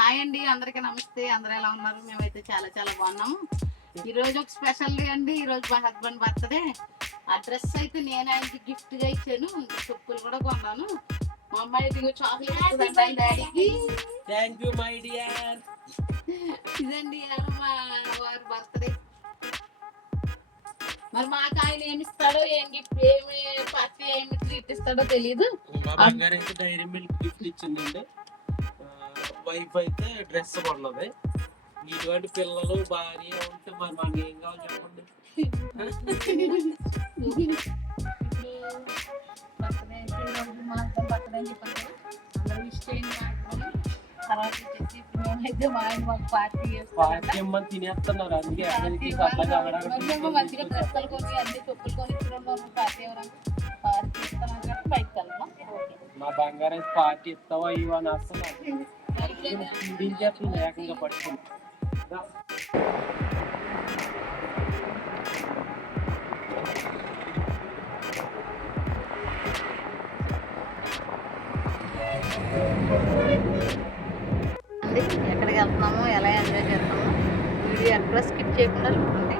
Hi అండి, అందరికీ నమస్తే. అందరూ ఎలా ఉన్నారు? మేమైతే చాలా చాలా బాగున్నాము. ఈరోజు ఒక స్పెషల్ డే అండి. ఈరోజు మా హస్బెండ్ బర్త్డే. ఆ డ్రెస్ అయితే నేను ఆయనకి గిఫ్ట్గా ఇచ్చాను. చెప్పులు కూడా కొన్నాను. మా అమ్మాయి ఇదిగో చాక్లెట్ ఇస్తుందండి డాడీకి. Thank you my dear. ఇదండి ఇవాళ మా వారి బర్త్డే. మరి మాకు ఆయన ఏమి ఇస్తాడో, ఏం గిఫ్ట్, ఏమి పార్టీ, ఏమి ట్రీట్ ఇస్తాడో తెలియదు. మా బంగారు అయితే డైరీ మిల్క్ గిఫ్ట్ ఇచ్చిందండి. వైఫ్ అయితే డ్రెస్ కొన్నది. ఇటువంటి పిల్లలు భార్య ఉంటే మరి మనకి ఏం కావాలి చెప్పండి. బర్త్డే అయితే ఈరోజు మా హస్బెండ్ బర్త్డే అని చెప్పాను కదా, అందరూ విష్ చేయండి మాట్లాడి. తర్వాత వచ్చేసి మేమైతే మా ఆయన మాకు పార్టీ పార్టీ అమ్మని తినేస్తున్నారు. అందుకే మంచిగా డ్రెస్సులు కొని అన్ని చెప్పులు కొని ఇచ్చిన పార్టీ ఎవరైనా పార్టీ ఇస్తాను కాబట్టి బయటకు వెళ్దాం. మా బంగారు అయితే పార్టీ ఇస్తావా ఇవని అసలు పీడించేస్తుంది ఏకంగా పట్టుకుంది. ఎక్కడికి వెళ్తున్నామో, ఎలా ఎంజాయ్ చేస్తామో వీడియో ఎక్కడ స్కిప్ చేయకుండా చూడండి.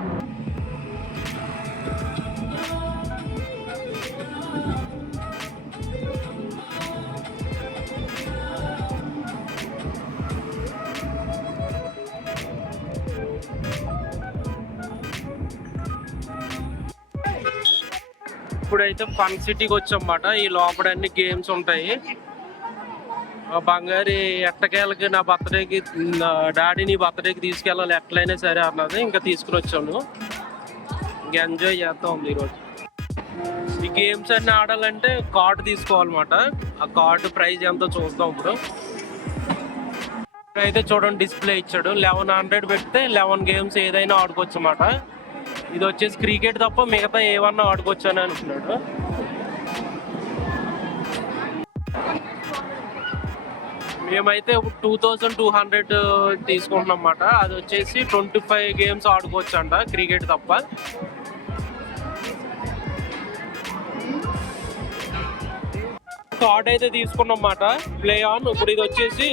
ఇప్పుడైతే ఫన్ సిటీకి వచ్చామన్నమాట. ఈ లోపల అన్ని గేమ్స్ ఉంటాయి. బంగారి ఎట్టకేళ్ళకి నా బర్త్డేకి డాడీని బర్త్డేకి తీసుకెళ్ళాలి ఎట్లయినా సరే అన్నది. ఇంకా తీసుకుని వచ్చాను. ఇంకా ఎంజాయ్ చేస్తా ఉంది ఈరోజు. ఈ గేమ్స్ అన్ని ఆడాలంటే కార్డు తీసుకోవాలన్నమాట. ఆ కార్డు ప్రైజ్ ఎంతో చూద్దాం. ఇప్పుడైతే చూడండి, డిస్ప్లే ఇచ్చాడు. 1100 పెడితే 11 గేమ్స్ ఏదైనా ఆడుకోవచ్చు అన్నమాట. ఇది వచ్చేసి క్రికెట్ తప్ప మిగతా ఏమన్నా ఆడుకోవచ్చు అని అంటున్నాడు. మేమైతే 2200 తీసుకుంటున్నాం అన్నమాట. అది వచ్చేసి 25 గేమ్స్ ఆడుకోవచ్చు అంట, క్రికెట్ తప్ప. కార్డ్ అయితే తీసుకున్నాం అన్నమాట, ప్లే ఆన్. ఇప్పుడు ఇది వచ్చేసి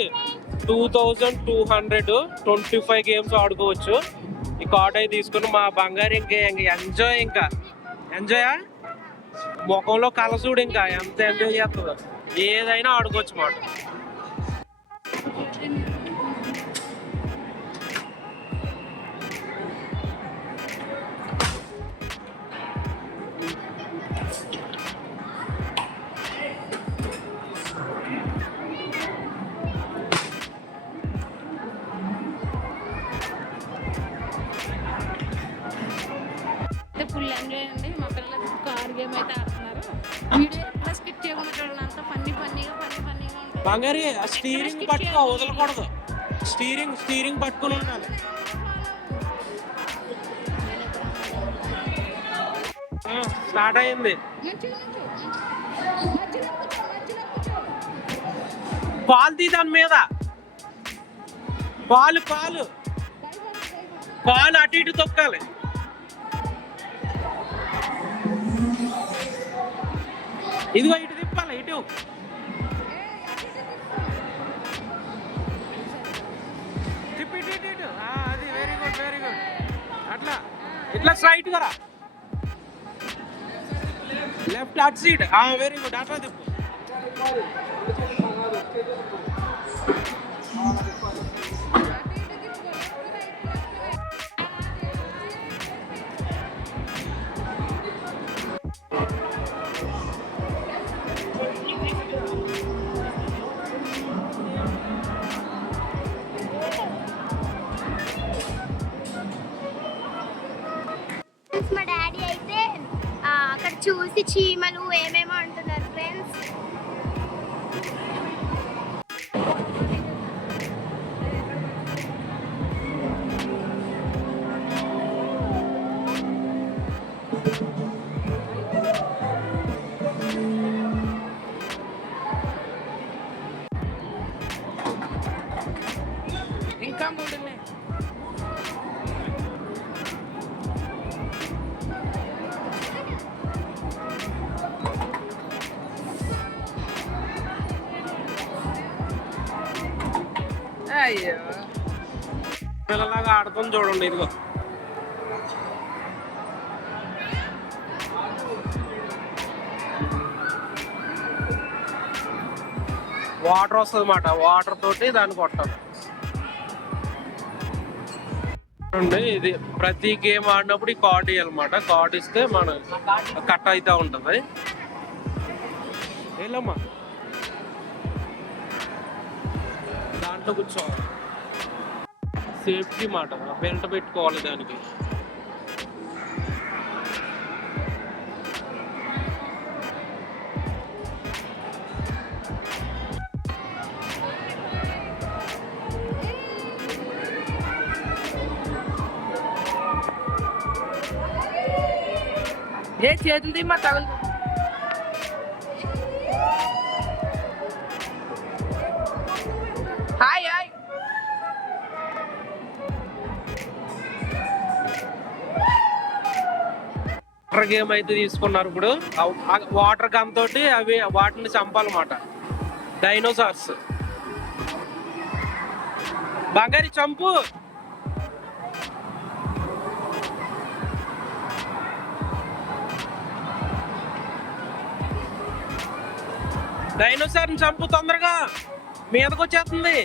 2200 25 గేమ్స్ ఆడుకోవచ్చు. ఈ కార్డ్ అయితే తీసుకుని మా బంగారు ఇంకా ఎంజాయ్. ఇంకా ఎంజాయా ముఖంలో కలసూడు ఇంకా ఎంత ఎంజాయ్ చేస్తుందో. ఏదైనా ఆడుకోవచ్చు మాట. ఫుల్ ఎంజాయ్ అండి. మా పిల్లలు కార్ గేమ్ అయితే ఆడుతున్నారు. వీడియో ఎక్కడ స్కిప్ చేయకుండా చూడండి. అంతా ఫన్నీగా ఉంటుంది. బంగారి స్టీరింగ్ పట్టుకో, వదలకూడదు. స్టీరింగ్ పట్టుకుని ఉండాలి. స్టార్ట్ అయింది. కాలు తీ దాని మీద. కాలు అటు ఇటు తొక్కాలి. ఇదిగో ఇటు తిప్పాలి. ఇటు తిప్పి ఇటు. అది వెరీ గుడ్. ఇట్లా స్ట్రైట్ గా లెఫ్ట్ అటు సైడ్. Very good. అట్లా తిప్పు. మా డాడీ అయితే అక్కడ చూసి చీమలు ఏమేమో అంటున్నారు ఫ్రెండ్స్. ఇంకా మూడు. అయ్యో పిల్లలాగా ఆడుతుంది చూడండి. ఇదిగో వాటర్ వస్తుంది అన్నమాట. వాటర్ తోటి దాన్ని కొట్టాలి. ఇది ప్రతి గేమ్ ఆడినప్పుడు ఈ కార్డు ఇవ్వాలన్నమాట. కార్డు ఇస్తే మన కట్ అవుతా ఉంటుంది. వెళ్ళమ్మా దాంట్లో కూర్చోవాలి. సేఫ్టీ మాట, బెల్ట్ పెట్టుకోవాలి దానికి. ఏ చేతులు తీమ్మా తగులు. హాయ్ హాయ్ వాటర్ గేమ్ అయితే తీసుకున్నారు. ఇప్పుడు వాటర్ గన్ తోటి అవి వాటిని చంపాలన్నమాట. డైనోసార్స్. బంగారి చంపు. డైనోసార్ని చంపు తొందరగా, మీదకి వచ్చేస్తుంది.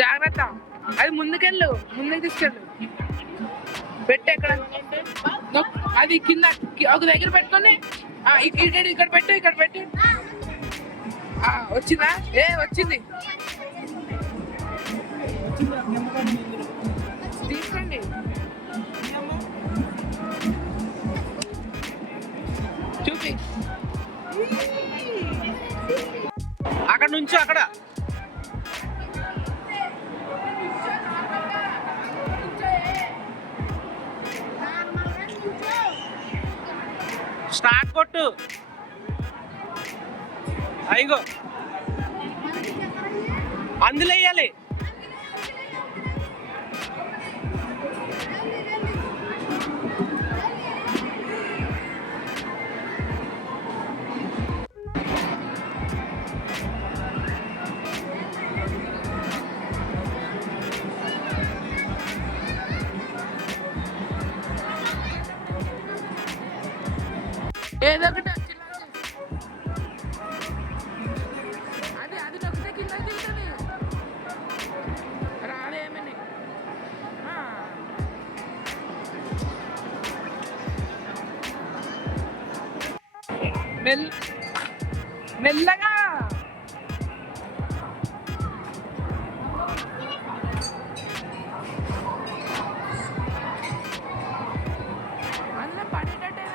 జాగ్రత్త, అది ముందుకెళ్ళు, ముందుకు తీసుకెళ్ళు. పెట్టు ఎక్కడ అది కింద ఒక దగ్గర పెట్టుకొని ఇక్కడ పెట్టు, ఇక్కడ పెట్టు. వచ్చిందా? వచ్చింది. తీసుకోండి. చూపి అక్కడ నుంచి అక్కడ స్టార్ట్ కొట్టు. అయిగో అందులో వేయాలి. ఏదో ఒకటి అది అది నొక్కితే కింద దిగుతుంది. రాదేమని మెల్లగా. అందులో పడేటట్టే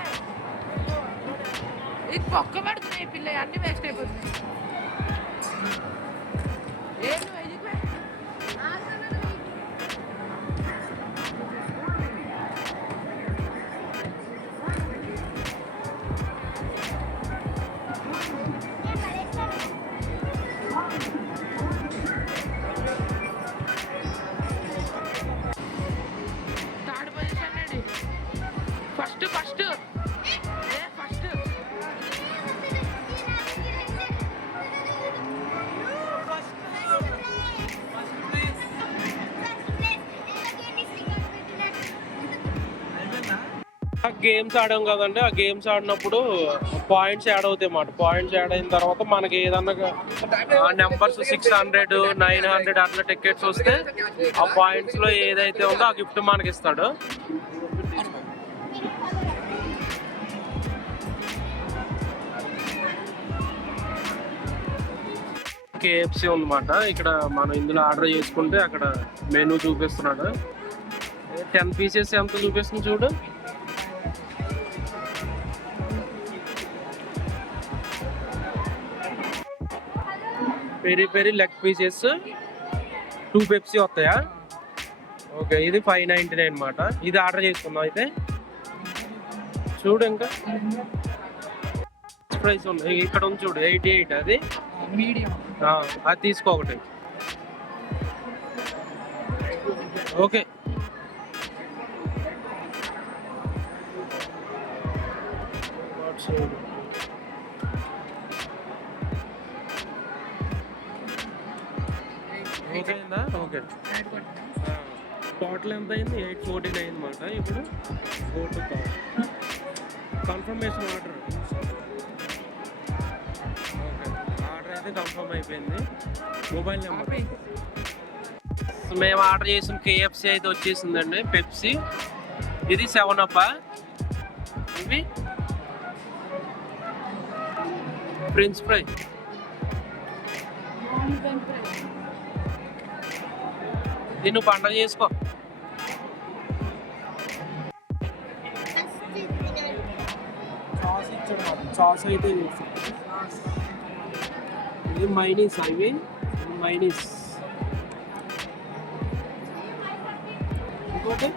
ఇది పొక్క పడుతున్నాయి. పిల్ల అన్ని వేస్ట్ అయిపోతున్నాయి. ఏం నువ్వు ఎదిగిపోయి థర్డ్ పొజిషన్ అండి. ఫస్ట్ ఫస్ట్ ఫస్ట్ గేమ్స్ ఆడాం కదండి. ఆ గేమ్స్ ఆడినప్పుడు పాయింట్స్ యాడ్ అవుతాయి అన్నమాట. పాయింట్స్ యాడ్ అయిన తర్వాత మనకి ఏదన్నా నెంబర్స్ 600, 900 అట్లా టికెట్స్ వస్తే ఆ పాయింట్స్ లో ఏదైతే ఉందో ఆ గిఫ్ట్ మనకి ఇస్తాడు. KFC ఉందన్నమాట. ఇక్కడ మనం ఇందులో ఆర్డర్ చేసుకుంటే అక్కడ మెనూ చూపిస్తున్నాడు. 10 పీసెస్ ఎంత చూపిస్తుంది చూడు. Peri peri leg pieces 2 Pepsi వస్తాయా? ఓకే, ఇది 599 అన్నమాట. ఇది ఆర్డర్ చేసుకుందాం అయితే. చూడు ఇంకా ప్రైస్ ఉన్నాయి ఇక్కడ ఉంది చూడు, 88. అది మీడియం. అది తీసుకో ఒకటి. ఓకే, ఓకేనా? ఓకే, టోటల్ ఎంత అయింది? 849 అన్నమాట. ఇప్పుడు go to confirmation order. Okay, order అయితే కన్ఫర్మ్ అయిపోయింది. మొబైల్ నెంబర్ మేము ఆర్డర్ చేసిన KFC అయితే వచ్చేసిందండి. పెప్సీ, ఇది 7 అప్, ఇవి ఫ్రెంచ్ ఫ్రై. దీన్ని పండగ చేసుకో. సాస్ అయితే ఇది మైనీస్, ఇవి మైనీస్. ఇంకోటి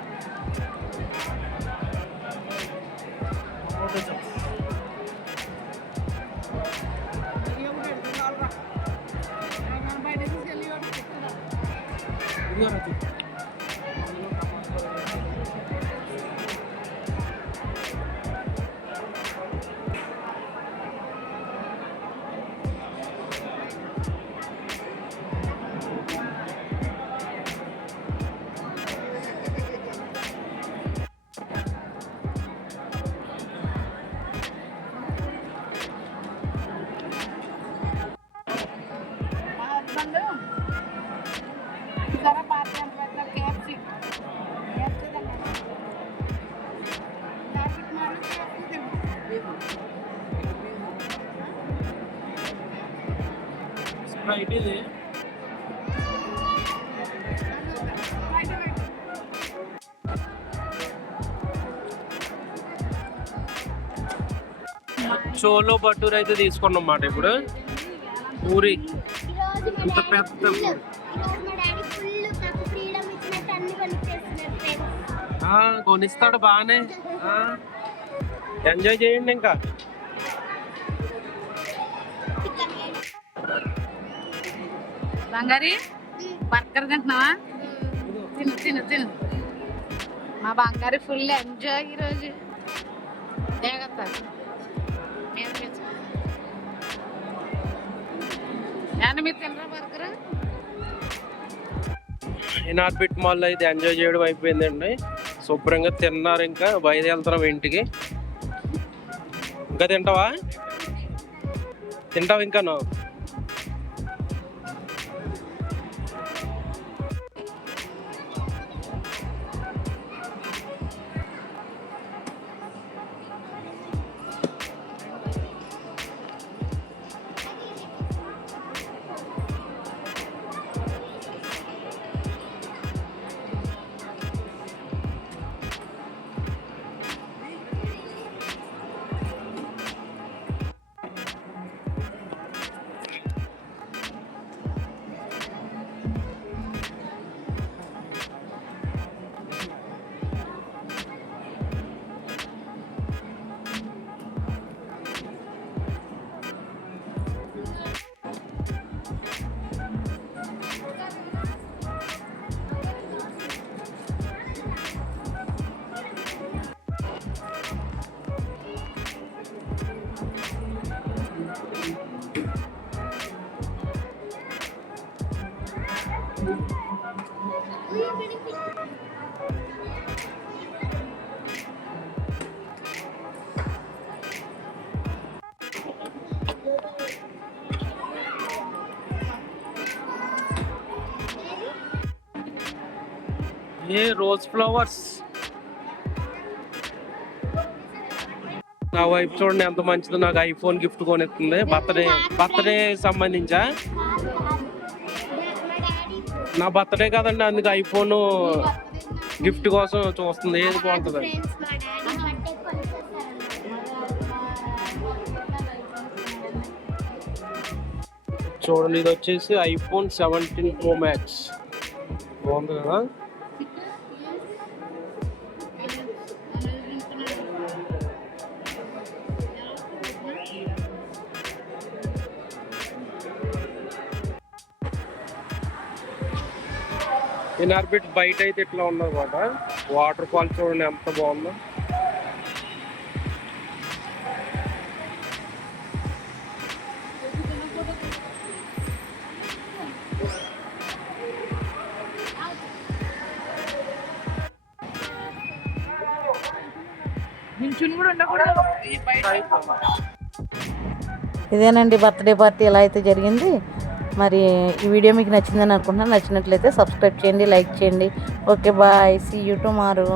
స్ప్రైట్ ఇది. చోలో భటూర్ అయితే తీసుకున్నాం అన్నమాట. ఇప్పుడు పూరి ఇంత పెద్ద కొనిస్తాడు బాగానే. ఎంజాయ్ చేయండి ఇంకా. బంగారి బర్గర్ తింటున్నావా? తిను తిను తిను. మా బంగారి ఫుల్ ఎంజాయ్ ఈరోజు. జాగ్రత్త. మీరు తినరా బర్గర్? ఇనార్బిట్ మాల్లో అయితే ఎంజాయ్ చేయడం అయిపోయిందండి. శుభ్రంగా తిన్నారు. ఇంకా బయలుదేరుతున్నాం ఇంటికి. ఇంకా తింటావా? ఇంకా నువ్వు? ये రోజ్ ఫ్లవర్స్. నా వైఫ్ చూడండి ఎంత మంచిదో, నాకు ఐఫోన్ గిఫ్ట్ కొనిస్తుంది. బర్త్డే సంబంధించా? నా బర్త్డే కదండి, అందుకు ఐఫోన్ గిఫ్ట్ కోసం చూస్తుంది ఏది బాగుంటుంది. ఫ్రెండ్స్ మా డాడీ బర్త్డే కొనిచేస్తారన్నమాట. చూడండి, ఇది వచ్చేసి iPhone 17 Pro Max. బాగుంది కదా. ఇన్ఆర్బిట్ బయట అయితే ఇట్లా ఉన్నదన్నమాట. వాటర్ ఫాల్ చూడండి ఎంత బాగుందో. నించుని కూడా ఉండకూడదు ఈ బయట. ఇదేనండి బర్త్డే పార్టీ ఎలా అయితే జరిగింది. మరి ఈ వీడియో మీకు నచ్చిందని అనుకుంటున్నాను. నచ్చినట్లయితే సబ్స్క్రైబ్ చేయండి, లైక్ చేయండి. Okay bye, see you tomorrow.